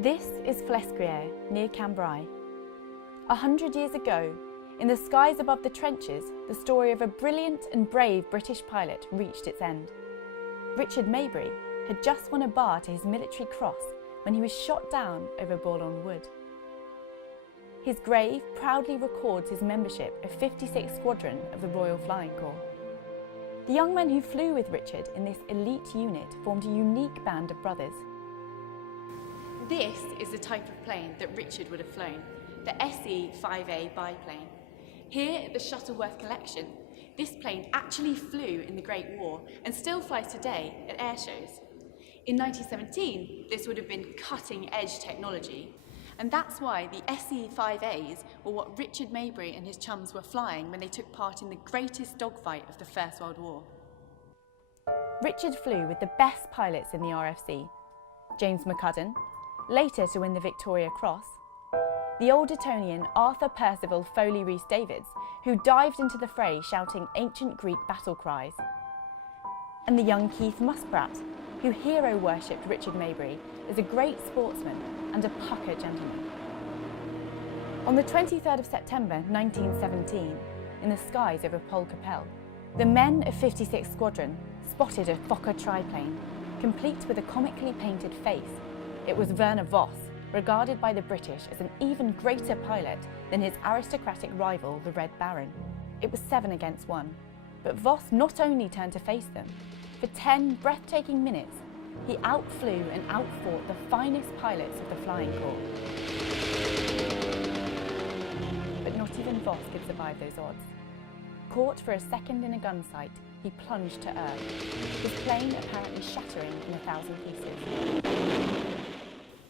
This is Flesquières, near Cambrai. 100 years ago, in the skies above the trenches, the story of a brilliant and brave British pilot reached its end. Richard Maybury had just won a bar to his military cross when he was shot down over Boulogne Wood. His grave proudly records his membership of 56th Squadron of the Royal Flying Corps. The young men who flew with Richard in this elite unit formed a unique band of brothers. This is the type of plane that Richard would have flown, the SE-5A biplane. Here at the Shuttleworth Collection, this plane actually flew in the Great War and still flies today at air shows. In 1917, this would have been cutting-edge technology, and that's why the SE-5As were what Richard Maybury and his chums were flying when they took part in the greatest dogfight of the First World War. Richard flew with the best pilots in the RFC, James McCudden, later to win the Victoria Cross, the old Etonian Arthur Percival Foley Rhys-Davids, who dived into the fray shouting ancient Greek battle cries, and the young Keith Muspratt, who hero worshipped Richard Maybury as a great sportsman and a pucker gentleman. On the 23rd of September 1917, in the skies over Pol Capel, the men of 56th Squadron spotted a Fokker triplane, complete with a comically painted face. It was Werner Voss, regarded by the British as an even greater pilot than his aristocratic rival, the Red Baron. It was 7 against 1, but Voss not only turned to face them, for 10 breathtaking minutes, he outflew and outfought the finest pilots of the Flying Corps. But not even Voss could survive those odds. Caught for a second in a gun sight, he plunged to earth, his plane apparently shattering in 1,000 pieces.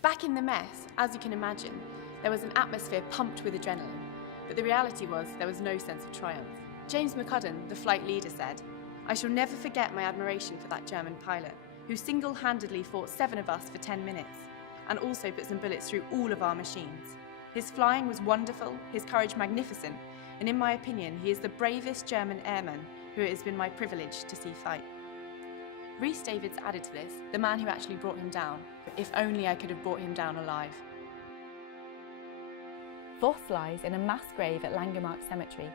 Back in the mess, as you can imagine, there was an atmosphere pumped with adrenaline, but the reality was there was no sense of triumph. James McCudden, the flight leader, said, "I shall never forget my admiration for that German pilot, who single-handedly fought 7 of us for 10 minutes, and also put some bullets through all of our machines. His flying was wonderful, his courage magnificent, and in my opinion, he is the bravest German airman who it has been my privilege to see fight." Rhys-Davids added to this, the man who actually brought him down. "If only I could have brought him down alive." Voss lies in a mass grave at Langemarck Cemetery,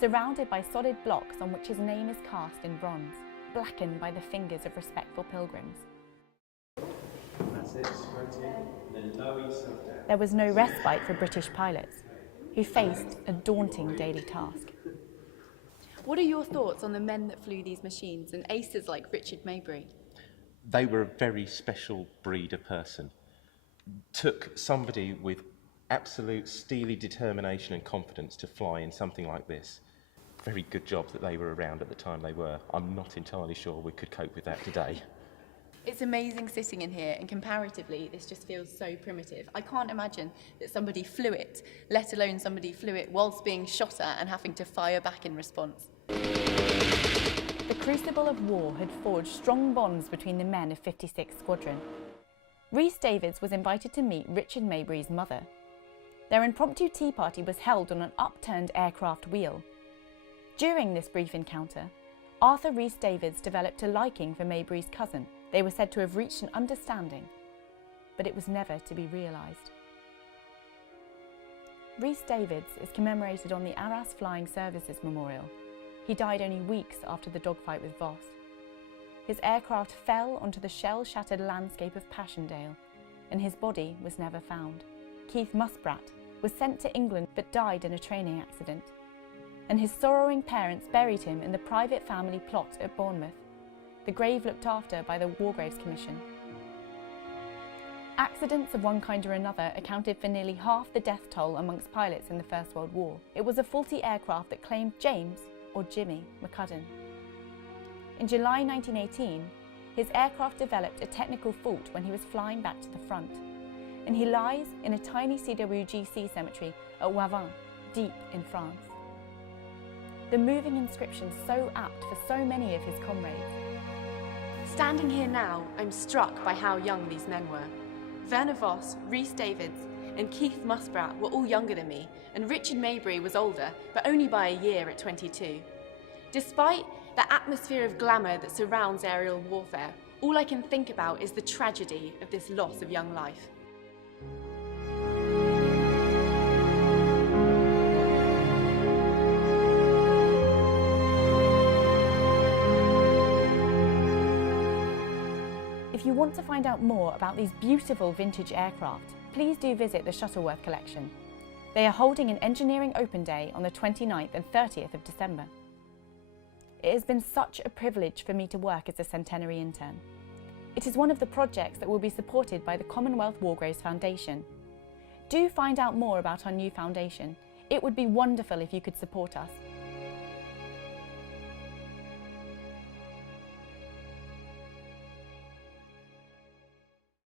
surrounded by solid blocks on which his name is cast in bronze, blackened by the fingers of respectful pilgrims. There was no respite for British pilots, who faced a daunting daily task. What are your thoughts on the men that flew these machines and aces like Richard Maybury? They were a very special breed of person. Took somebody with absolute steely determination and confidence to fly in something like this. Very good job that they were around at the time they were. I'm not entirely sure we could cope with that today. It's amazing sitting in here, and comparatively, this just feels so primitive. I can't imagine that somebody flew it, let alone somebody flew it whilst being shot at and having to fire back in response. The crucible of war had forged strong bonds between the men of 56th Squadron. Rhys-Davids was invited to meet Richard Maybury's mother. Their impromptu tea party was held on an upturned aircraft wheel. During this brief encounter, Arthur Rhys-Davids developed a liking for Maybury's cousin. They were said to have reached an understanding, but it was never to be realised. Rhys-Davids is commemorated on the Arras Flying Services Memorial. He died only weeks after the dogfight with Voss. His aircraft fell onto the shell-shattered landscape of Passchendaele, and his body was never found. Keith Muspratt was sent to England but died in a training accident, and his sorrowing parents buried him in the private family plot at Bournemouth, the grave looked after by the War Graves Commission. Accidents of one kind or another accounted for nearly half the death toll amongst pilots in the First World War. It was a faulty aircraft that claimed James, or Jimmy, McCudden. In July 1918, his aircraft developed a technical fault when he was flying back to the front, and he lies in a tiny CWGC cemetery at Wavin, deep in France. The moving inscription so apt for so many of his comrades. Standing here now, I'm struck by how young these men were. Werner Voss, Rhys-Davids, and Keith Muspratt were all younger than me, and Richard Maybury was older, but only by a year at 22. Despite the atmosphere of glamour that surrounds aerial warfare, all I can think about is the tragedy of this loss of young life. If you want to find out more about these beautiful vintage aircraft, please do visit the Shuttleworth Collection. They are holding an engineering open day on the 29th and 30th of December. It has been such a privilege for me to work as a centenary intern. It is one of the projects that will be supported by the Commonwealth War Graves Foundation. Do find out more about our new foundation. It would be wonderful if you could support us.